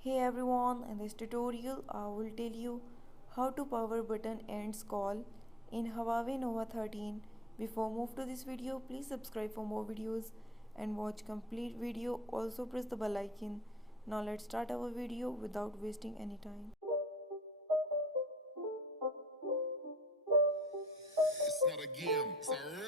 Hey everyone, in this tutorial I will tell you how to power button ends call in Huawei Nova 13. Before move to this video, please subscribe for more videos and watch complete video. Also press the bell icon. Now let's start our video without wasting any time. It's not a game, it's a